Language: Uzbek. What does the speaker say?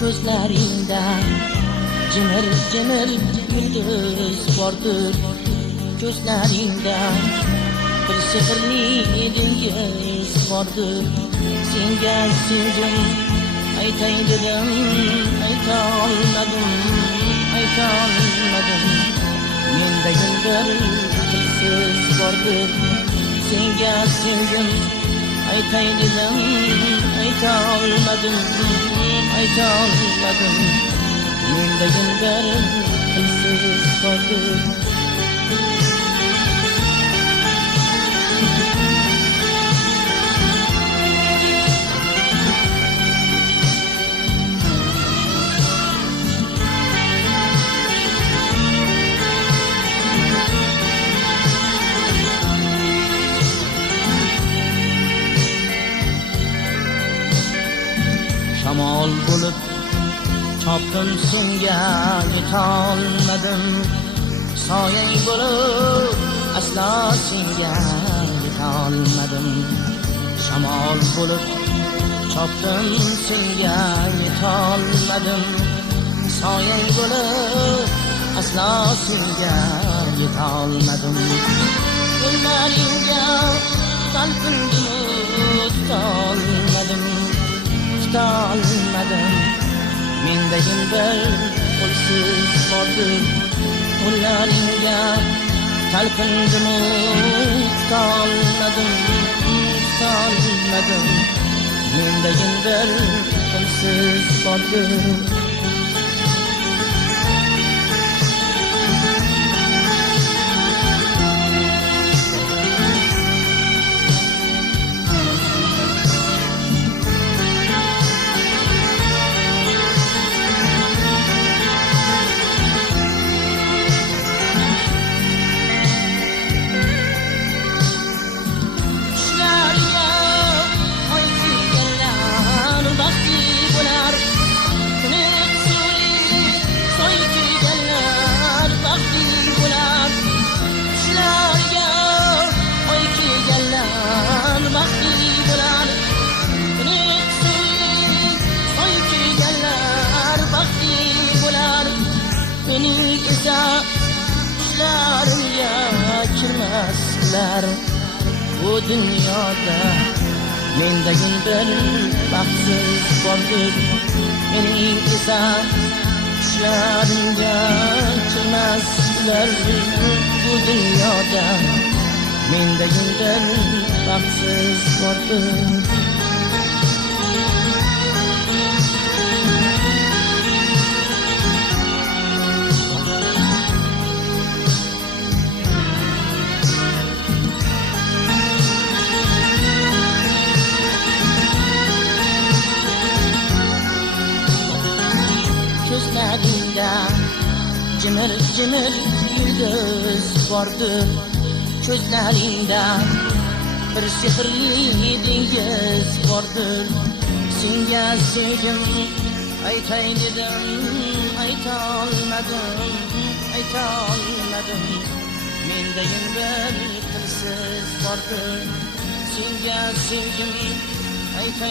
ko'zlaringda jimir yulduz bordir. Ko'zlaringda bir sehrli dengiz bordir. Senga sevdim aytay dedim, aytolmadim. Menda bir tilsiz bordir. Senga sevdim aytay dedim, aytolmadim. Menda bir tilsiz bordir. Shamol bo'lib chopdim senga yetolmadim. Soyang bo'lib aslo senga yetolmadim. Shamol bo'lib chopdim senga yetolmadim. Soyang bo'lib aslo senga yetolmadim. Qo'llaringga talpindim tutolmadim. Menda bir qo'lsiz bordir. Qo'llaringga talpindim tutolmadim. Menda bir qo'lsiz bordir. Mening esa ishlarimga kirmaslar. Bu dunyoda menda bir baxtsiz bordir. Mening esa ishlarimga kirmaslar. Bu dunyoda menda bir baxtsiz bordir. Ko'zlaringda jimir yulduz bordir. Ko'zlaringda bir sehrli dengiz bordir. Senga sevdim aytay dedim, aytolmadim. Menda bir tilsiz bordir. Senga sevdim aytay